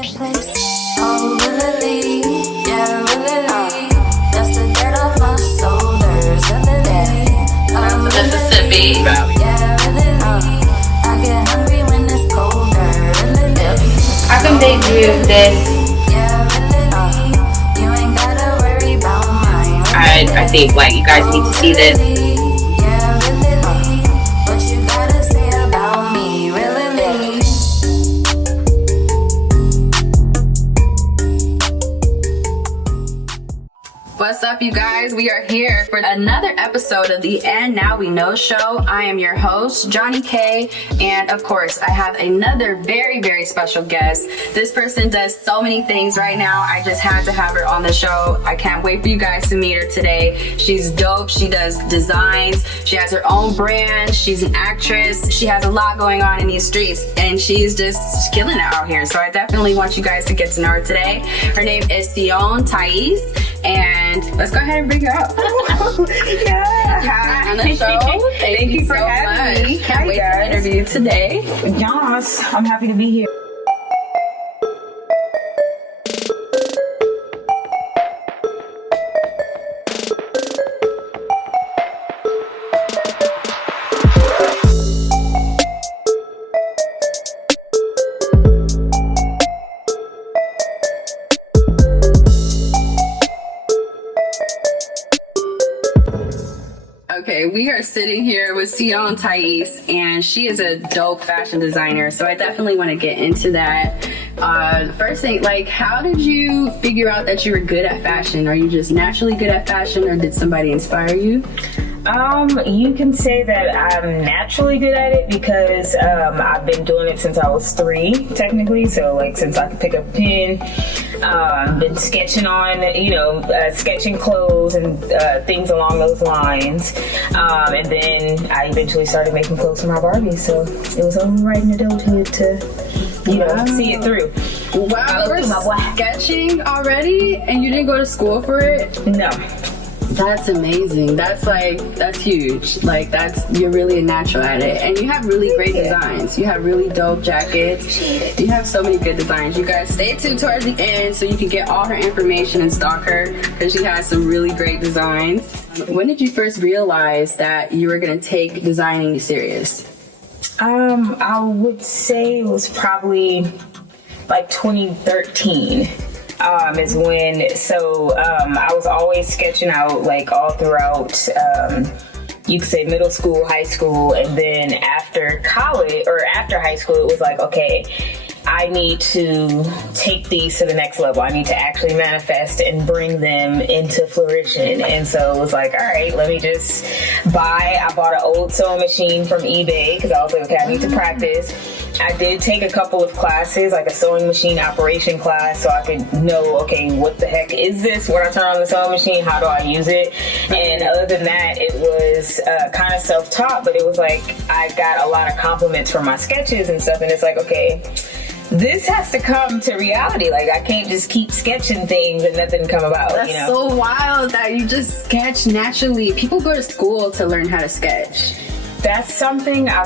marketplace. Oh, really? Yeah, really? That's the dirt off my shoulders. Really? Mississippi Valley. Yeah, really? I get hungry when it's colder. Really? How come they do this? Yeah, really? You ain't gotta worry about mine. I think like you guys need to see this. Yeah, really? What you gotta say about me? Really? What's up, you guys? We are here for another episode of the And Now We Know show. I am your host, Jonnie Kae, and of course, I have another very, very special guest. This person does so many things right now. I just had to have her on the show. I can't wait for you guys to meet her today. She's dope. She does designs. She has her own brand. She's an actress. She has a lot going on in these streets, and she's just killing it out here. So I definitely want you guys to get to know her today. Her name is Tsion Tyeese. And let's go ahead and bring her up. Yeah. Hi on the show. Thank you for so having me. much. Can't Hi, wait guys. to interview you today. Yes, I'm happy to be here. Okay, we are sitting here with Tsion Tyeese, and she is a dope fashion designer, so I definitely want to get into that. First thing, like, how did you figure out that you were good at fashion? Are you just naturally good at fashion, or did somebody inspire you? You can say that I'm naturally good at it because I've been doing it since I was 3, technically. So, like, since I could pick up a pen, been sketching on, sketching clothes and things along those lines. And then I eventually started making clothes for my Barbie. So it was only right in adulthood to, see it through. Wow, you were sketching already, and you didn't go to school for it? No. That's amazing. That's huge. Like, you're really a natural at it. And you have really great designs. You have really dope jackets. You have so many good designs. You guys stay tuned towards the end so you can get all her information and stalk her, because she has some really great designs. When did you first realize that you were going to take designing serious? I would say it was probably like 2013. Is when, I was always sketching out, like, all throughout, you could say middle school, high school, and then after college, or after high school, it was like, okay, I need to take these to the next level. I need to actually manifest and bring them into fruition. And so it was like, all right, let me just I bought an old sewing machine from eBay, because I was like, okay, I need to practice. I did take a couple of classes, like a sewing machine operation class, so I could know, okay, what the heck is this? When I turn on the sewing machine, how do I use it? And other than that, it was kind of self-taught, but it was like I got a lot of compliments from my sketches and stuff, and it's like, okay, this has to come to reality. Like, I can't just keep sketching things and nothing come about. That's so wild that you just sketch naturally. People go to school to learn how to sketch. That's something I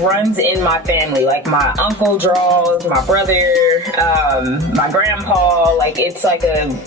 runs in my family. Like, my uncle draws, my brother, my grandpa. Like, it's something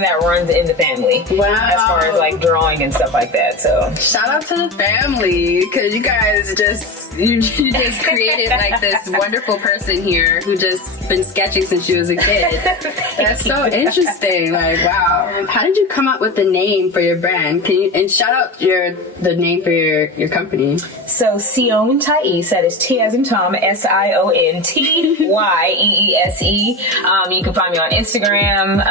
that runs in the family. Wow. As far as, like, drawing and stuff like that. So shout out to the family, because you guys you just created like this wonderful person here who just been sketching since she was a kid. That's so interesting. Like, wow. How did you come up with the name for your brand? And shout out the name for your company. So Tsion Tyeese, that is T as in Tom, SION TYEESE. You can find me on Instagram,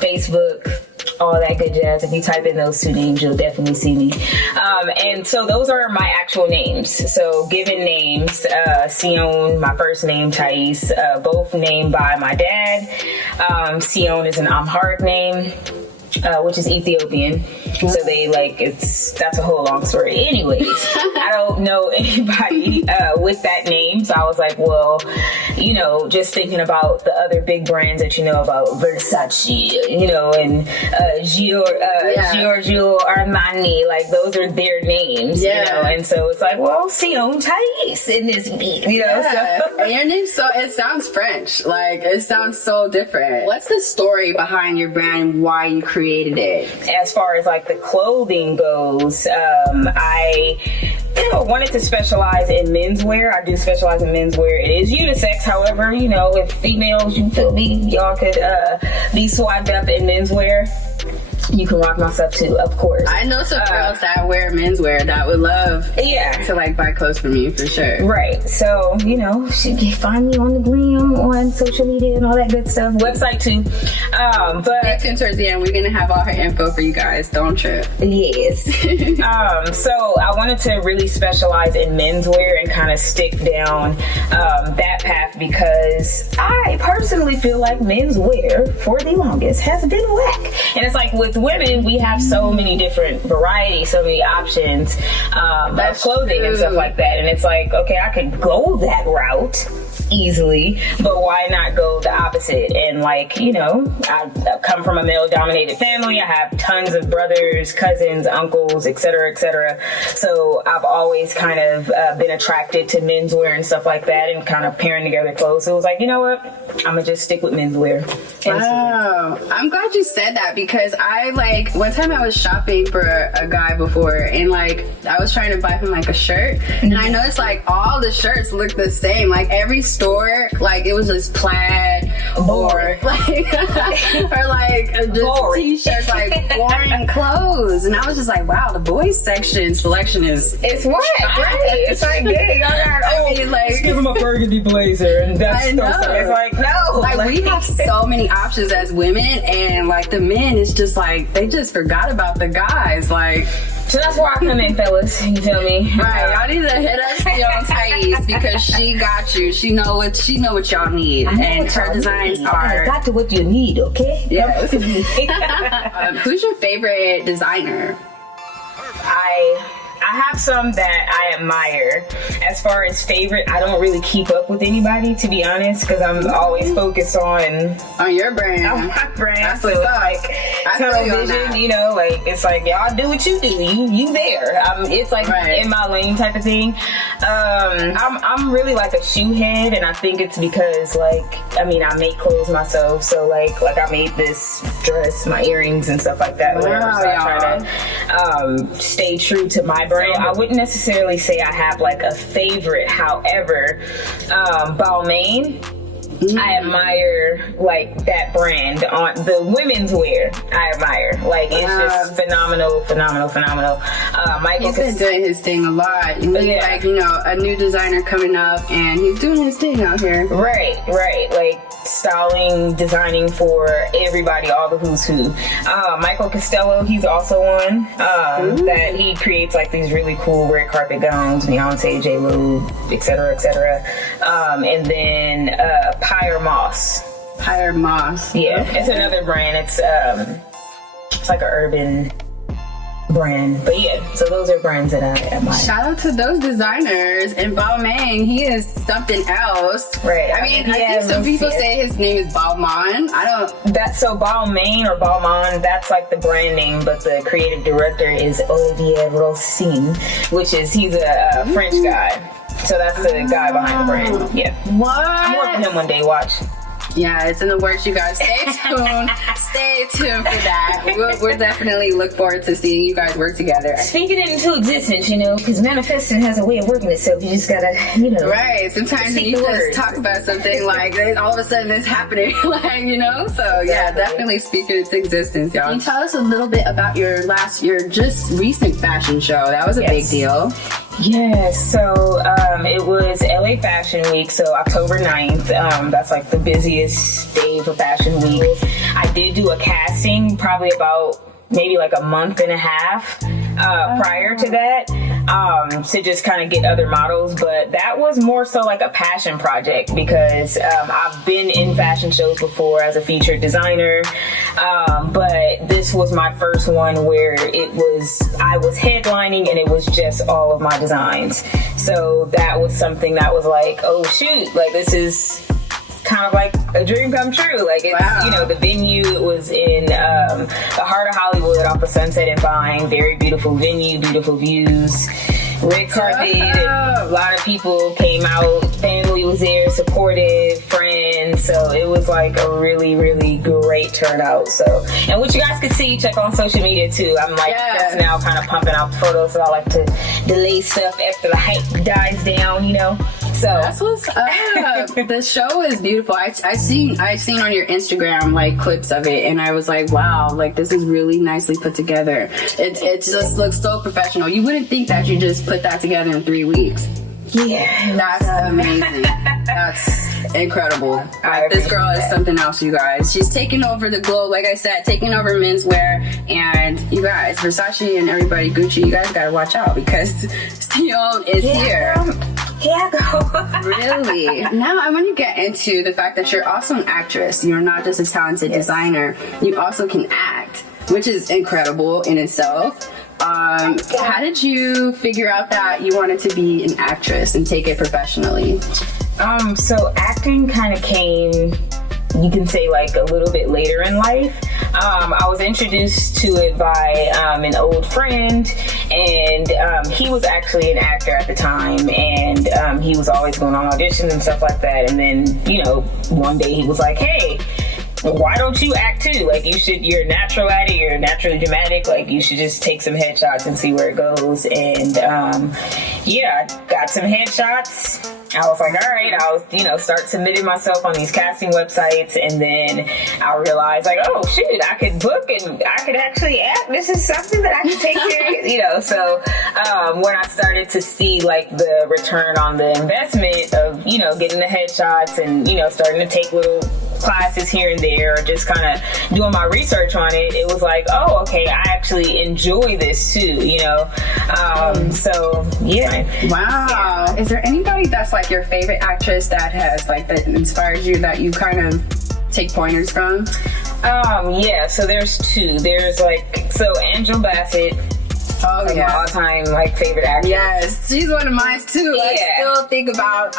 Facebook, all that good jazz. If you type in those 2 names, you'll definitely see me. And so those are my actual names. So given names, Tsion, my first name, Tyeese, both named by my dad. Tsion is an Amharic name, which is Ethiopian. So that's a whole long story. Anyways, I don't know anybody with that name. So I was like, well, you know, just thinking about the other big brands that you know about, Versace, you know, and Giorgio Armani, like those are their names, you know, and so it's like, well, Tsion Tyeese in this beat, you know. So. And your name, so it sounds French, like it sounds so different. What's the story behind your brand? Why you created it? As far as like the clothing goes, I wanted to specialize in menswear. I do specialize in menswear. It is unisex, however, you know, if females, you feel me, y'all could be swagged up in menswear. You can rock my stuff too, of course. I know some girls that wear menswear that would love to like buy clothes from you for sure. Right. So, you know, she can find me on the gram, on social media and all that good stuff. Website too. But stay tuned towards the end. We're gonna have all her info for you guys. Don't trip. Yes. So I wanted to really specialize in menswear and kind of stick down that path because I personally feel like menswear for the longest has been whack. And it's like with women, we have so many different varieties, so many options of clothing and stuff like that. And it's like, okay, I could go that route easily, but why not go the opposite? And like, you know, I come from a male-dominated family. I have tons of brothers, cousins, uncles, etc., etc. So I've always kind of been attracted to menswear and stuff like that, and kind of pairing together clothes. So it was like, you know what? I'm gonna just stick with menswear. Wow, I'm glad you said that because I like one time I was shopping for a guy before, and like I was trying to buy him like a shirt, and I noticed like all the shirts look the same. Like every store, like it was just plaid or like just t-shirts, like boring clothes, and I was just like, wow, the boys section selection is what, right? It's like, dang, I mean, like, just give him a burgundy blazer, and that's I know. It's like, no, like we have so many options as women, and like the men, it's just like they just forgot about the guys, like. So that's where I come in, fellas. You feel me? Right. Y'all need to hit us Tsion Tyeese because she got you. She know what y'all need, and her designs are. I got to what you need. Okay. Yes. Who's your favorite designer? I have some that I admire. As far as favorite, I don't really keep up with anybody, to be honest, because I'm always focused on your brand. On my brand. That's so it's like television, you know, like it's like y'all do what you do. You there. It's like in my lane type of thing. I'm really like a shoe head, and I think it's because like I make clothes myself. So like I made this dress, my earrings and stuff like that. Whatever. So I try to stay true to my brand. I wouldn't necessarily say I have like a favorite. However, Balmain, I admire like that brand on the women's wear. I admire, like it's just phenomenal. Michael He's been doing his thing a lot. He's like, you know, a new designer coming up, and he's doing his thing out here. Right. Like styling, designing for everybody, all the who's who. Michael Costello, he's also one that he creates like these really cool red carpet gowns. Beyonce, J-Lo, etc. And then Pyre Moss. Yeah, it's another brand. It's like an urban brand, but yeah, so those are brands that I admire. Shout out to those designers. And Balmain, he is something else, right? I think some people say his name is Balmain. That's so Balmain or Balmain, that's like the brand name, but the creative director is Olivier Rossin, which is he's a French guy. So that's the guy behind the brand. Yeah. What? I'm working with him one day. Watch. Yeah, it's in the works, you guys. Stay tuned. Stay tuned for that. We'll definitely look forward to seeing you guys work together. Speaking it into existence, you know, because manifesting has a way of working itself. You just gotta, you know. Right. Sometimes you just talk about something like all of a sudden it's happening, like, you know. So yeah, definitely speak it into existence, y'all. Can you tell us a little bit about your just recent fashion show? That was a big deal. Yes, so it was LA Fashion Week, so October 9th. That's like the busiest day for Fashion Week. I did do a casting probably about maybe like a month and a half prior to that to just kind of get other models, but that was more so like a passion project because I've been in fashion shows before as a featured designer, but this was my first one where I was headlining and it was just all of my designs. So that was something that was like, oh shoot, like this is kind of like a dream come true. Like, it's, Wow. you know, the venue, it was in the heart of Hollywood off of Sunset and Vine. Very beautiful venue, beautiful views. Red carpet, and a lot of people came out, family was there, supportive, friends, so it was like a really, really great turnout. So, and what you guys could see, check on social media too. I'm like just now kind of pumping out photos, so I like to delay stuff after the hype dies down, you know. So That's what's up. The show is beautiful. I seen on your Instagram like clips of it, and I was like, wow, like this is really nicely put together. It just looks so professional. You wouldn't think that you just put that together in 3 weeks. yeah, That's amazing. That's incredible. Like, this girl is something else, you guys. She's taking over the globe, like I said, taking over menswear. And you guys, Versace and everybody, Gucci, you guys gotta watch out because Tsion is here. Here I go. Really? Now I want to get into the fact that you're also an actress. You're not just a talented designer. You also can act, which is incredible in itself. How did you figure out that you wanted to be an actress and take it professionally? So acting kind of came, you can say, like a little bit later in life. I was introduced to it by an old friend, and he was actually an actor at the time, and he was always going on auditions and stuff like that. And then, you know, one day he was like, hey, why don't you act too? Like, you're natural at it, you're naturally dramatic, like you should just take some headshots and see where it goes. And yeah, I got some headshots. I was like, all right, I'll, you know, start submitting myself on these casting websites, and then I realized, like, oh shoot, I could book and I could actually act. This is something that I can take serious, you know. So when I started to see like the return on the investment of, you know, getting the headshots and, you know, starting to take little classes here and there, or just kind of doing my research on it, it was like, oh, okay, I actually enjoy this too, you know. So yeah. Wow. Yeah. Is there anybody that's like your favorite actress that has like that inspires you, that you kind of take pointers from? Yeah, so there's two. There's like, so Angela Bassett, Oh like yeah. my all-time like favorite actress. Yes, she's one of mine too. I Yeah. still think about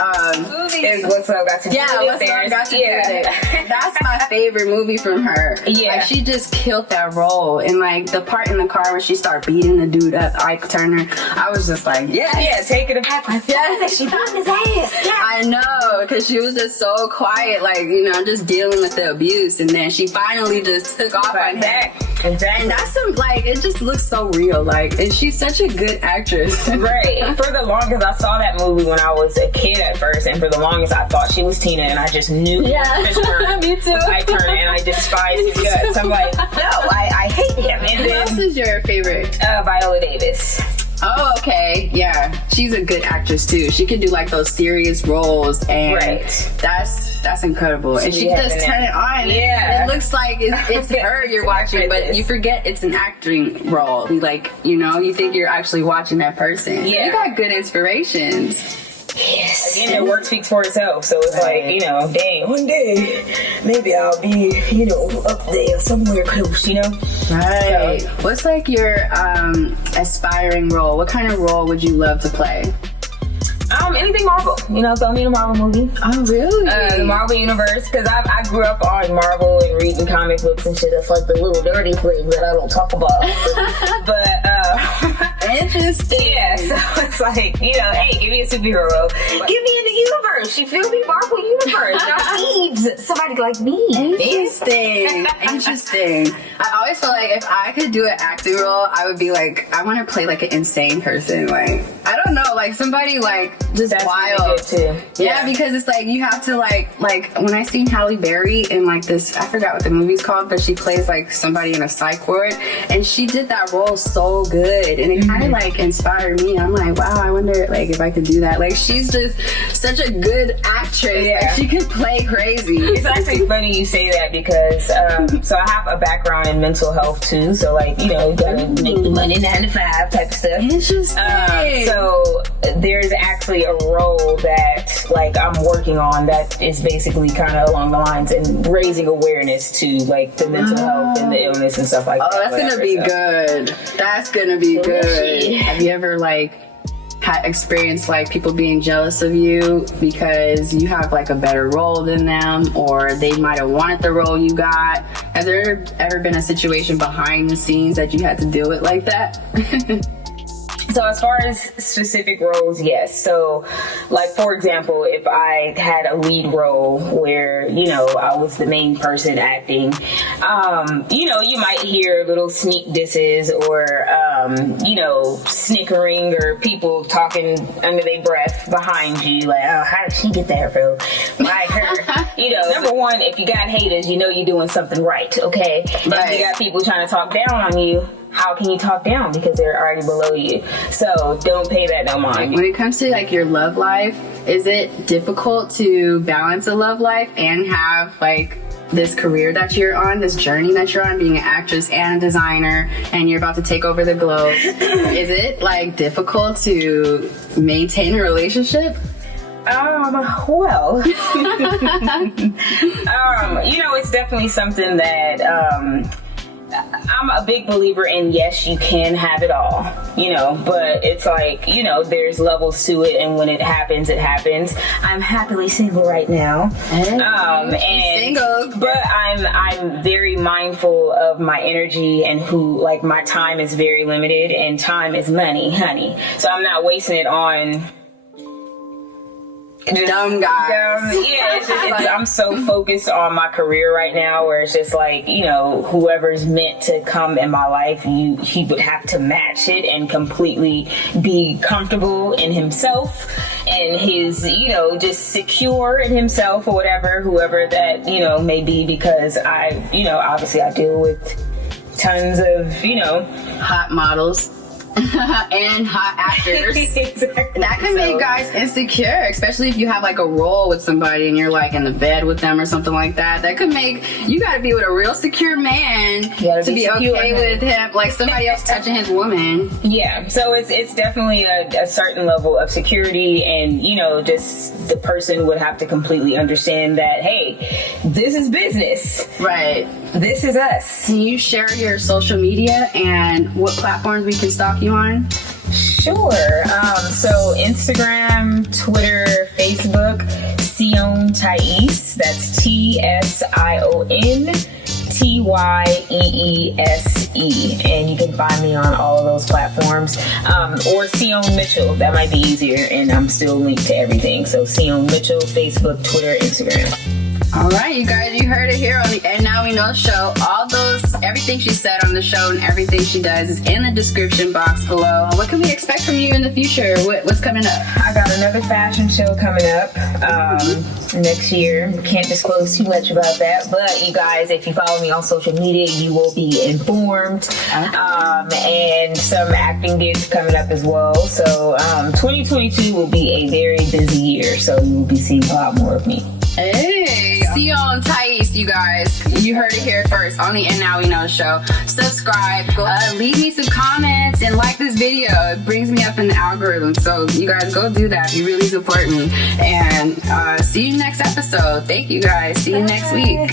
And What's Love Got to Do yeah, With It. what's There's- got to do with it? That's my favorite movie from her. Yeah. Like, she just killed that role, and like the part in the car where she started beating the dude up, Ike Turner. I was just like, yes. Yeah, take it back. Yes. She beat his ass. Yeah. I know, because she was just so quiet, like, you know, just dealing with the abuse, and then she finally just took off on him. Back. Exactly. And that's some, like, it just looks so real, like, and she's such a good actress. Right. For the longest, I saw that movie when I was a kid at first, and for the longest, I thought she was Tina, and I just knew Yeah. Chris Turner Me too. was Ike Turner, and I despised his guts. I'm like, no, I hate him. And Who else then is your favorite? Viola Davis. Oh, okay. Yeah. She's a good actress too. She can do like those serious roles, and Right. that's incredible. And she be just having turn it. it on. Yeah. It looks like it's her you're watching, but you forget it's an acting role. Like, you know, you think you're actually watching that person. Yeah. You got good inspirations. Yes. Again, the work speaks for itself. So it's like, you know, dang, one day maybe I'll be, you know, up there somewhere close, you know? Right. What's like your aspiring role? What kind of role would you love to play? Anything Marvel. You know, throw me in a Marvel movie. Oh, really? The Marvel Universe, because I grew up on Marvel and reading comic books and shit. That's like the little dirty thing that I don't talk about. But, Interesting. yeah, so it's like, you know, hey, give me a superhero role. Give me in the universe. You feel me? Marvel Universe. Y'all needs somebody like me. Interesting. Interesting. I always feel like if I could do an acting role, I would be like, I want to play like an insane person. Like, I don't know, like somebody like just That's wild. really good too. Yeah, because it's like you have to like when I seen Halle Berry in like this, I forgot what the movie's called, but she plays like somebody in a psych ward, and she did that role so good, and it kind of like inspired me. I'm like, wow, I wonder like if I could do that. Like, she's just such a good actress. Yeah. Like, she could play crazy. It's actually funny you say that because so I have a background in mental health too. So like, you know, you gotta make the money 9 to 5 type of stuff. Interesting. So there's actually a role that like I'm working on that is basically kind of along the lines and raising awareness to like the mental health and the illness and stuff like that. Oh, that's gonna be good. That's gonna be good. Have you ever like had experienced like people being jealous of you because you have like a better role than them, or they might have wanted the role you got? Has there ever been a situation behind the scenes that you had to deal with like that? So as far as specific roles, yes. So like, for example, if I had a lead role where, you know, I was the main person acting, you know, you might hear little sneak disses or, you know, snickering or people talking under their breath behind you. Like, oh, how did she get there, bro? Like her. You know, number one, if you got haters, you know you're doing something right, okay? Right. If you got people trying to talk down on you, how can you talk down? Because they're already below you. So don't pay that no mind. When it comes to like your love life, is it difficult to balance a love life and have like this career that you're on, this journey that you're on, being an actress and a designer, and you're about to take over the globe? Is it like difficult to maintain a relationship? Well, you know, it's definitely something that, I'm a big believer in, yes, you can have it all, you know, but it's like, you know, there's levels to it, and when it happens, it happens. I'm happily single right now. And single. But I'm very mindful of my energy and who, like, my time is very limited, and time is money, honey. So I'm not wasting it on dumb guys. Yeah, I'm so focused on my career right now, where it's just like, you know, whoever's meant to come in my life, he would have to match it and completely be comfortable in himself and his, you know, just secure in himself or whatever, whoever that, you know, may be, because I, you know, obviously I deal with tons of, you know, Hot models. And hot actors. Exactly. That can make guys insecure, especially if you have like a role with somebody and you're like in the bed with them or something like that. That could make you gotta be with a real secure man to be okay with him, like somebody else touching his woman. Yeah, so it's definitely a certain level of security, and you know, just the person would have to completely understand that, hey, this is business. Right. This is us. Can you share your social media and what platforms we can stalk you on? Sure. So Instagram, Twitter, Facebook, Tsion Tyeese. That's TsionTyeese. And you can find me on all of those platforms. Or Tsion Mitchell. That might be easier, and I'm still linked to everything. So Tsion Mitchell, Facebook, Twitter, Instagram. All right, you guys, you heard it here on the And Now We Know show. Everything she said on the show and everything she does is in the description box below. What can we expect from you in the future? What's coming up? I got another fashion show coming up next year. Can't disclose too much about that, but you guys, if you follow me on social media, you will be informed. And some acting gigs coming up as well. So 2022 will be a very busy year, so you will be seeing a lot more of me. Hey, Tsion Tyeese, you guys. You heard it here first on the And Now We Know show. Subscribe, leave me some comments, and like this video. It brings me up in the algorithm. So you guys go do that. You really support me. And see you next episode. Thank you guys. See you next week.